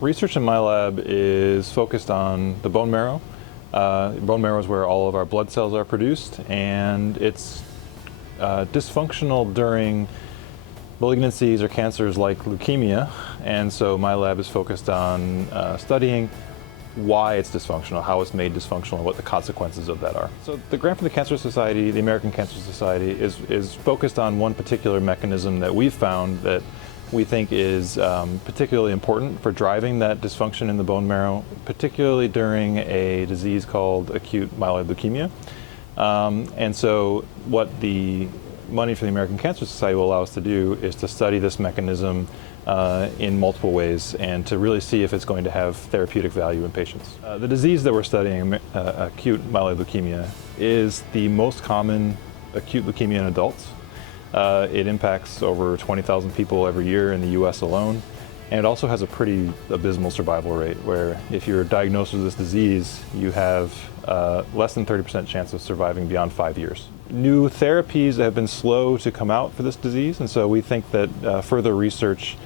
Research in my lab is focused on the bone marrow. Bone marrow is where all of our blood cells are produced, and it's dysfunctional during malignancies or cancers like leukemia, and so my lab is focused on studying why it's dysfunctional, how it's made dysfunctional, and what the consequences of that are. So the grant from the Cancer Society, the American Cancer Society, is focused on one particular mechanism that we've found that we think is particularly important for driving that dysfunction in the bone marrow, particularly during a disease called acute myeloid leukemia. And so what the money from the American Cancer Society will allow us to do is to study this mechanism in multiple ways and to really see if it's going to have therapeutic value in patients. The disease that we're studying, acute myeloid leukemia, is the most common acute leukemia in adults. It impacts over 20,000 people every year in the US alone, and it also has a pretty abysmal survival rate where if you're diagnosed with this disease, you have less than 30% chance of surviving beyond 5 years. New therapies have been slow to come out for this disease, and so we think that further research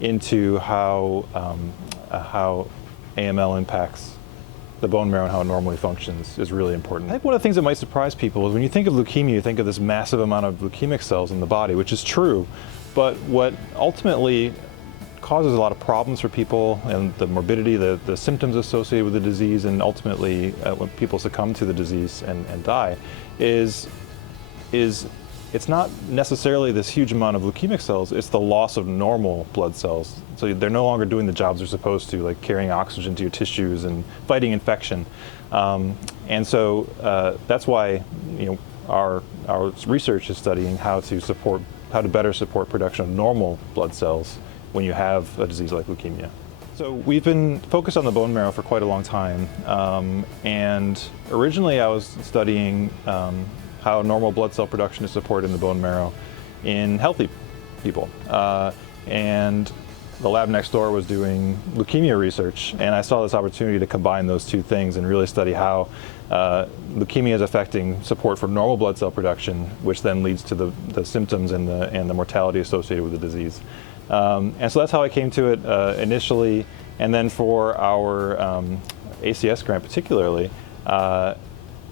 into how AML impacts the bone marrow and how it normally functions is really important. I think one of the things that might surprise people is when you think of leukemia, you think of this massive amount of leukemic cells in the body, which is true, but what ultimately causes a lot of problems for people and the morbidity, the symptoms associated with the disease, and ultimately when people succumb to the disease and die, is it's not necessarily this huge amount of leukemic cells, it's the loss of normal blood cells. So they're no longer doing the jobs they're supposed to, like carrying oxygen to your tissues and fighting infection. And so that's why our research is studying how to better support production of normal blood cells when you have a disease like leukemia. So we've been focused on the bone marrow for quite a long time. And originally I was studying how normal blood cell production is supported in the bone marrow in healthy people. And the lab next door was doing leukemia research, and I saw this opportunity to combine those two things and really study how leukemia is affecting support for normal blood cell production, which then leads to the symptoms and the mortality associated with the disease. And so that's how I came to it initially, and then for our ACS grant particularly,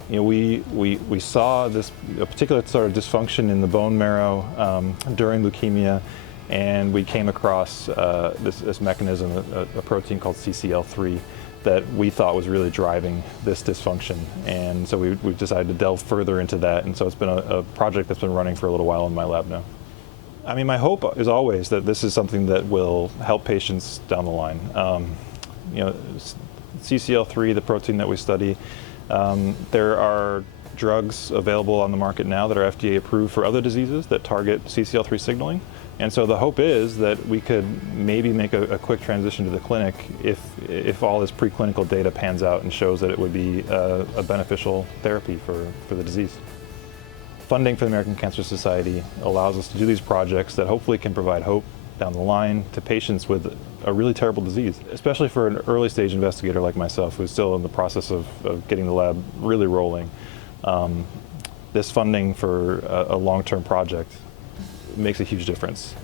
we saw a particular sort of dysfunction in the bone marrow during leukemia, and we came across this mechanism, a protein called CCL3, that we thought was really driving this dysfunction. And so we've decided to delve further into that, and so it's been a project that's been running for a little while in my lab now. I mean, my hope is always that this is something that will help patients down the line. CCL3, the protein that we study, there are drugs available on the market now that are FDA approved for other diseases that target CCL3 signaling. And so the hope is that we could maybe make a quick transition to the clinic if all this preclinical data pans out and shows that it would be a beneficial therapy for the disease. Funding for the American Cancer Society allows us to do these projects that hopefully can provide hope down the line to patients with a really terrible disease, especially for an early stage investigator like myself who's still in the process of getting the lab really rolling. This funding for a long-term project makes a huge difference,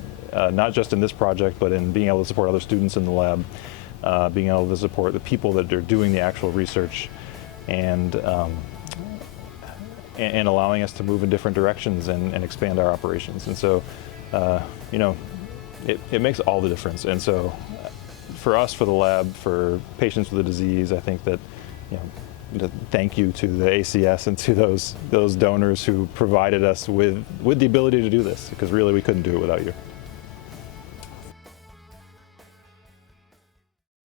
not just in this project, but in being able to support other students in the lab, being able to support the people that are doing the actual research, and allowing us to move in different directions and expand our operations. And so, it makes all the difference. And so for us, for the lab, for patients with the disease, I think that, thank you to the ACS and to those donors who provided us with the ability to do this, because really we couldn't do it without you.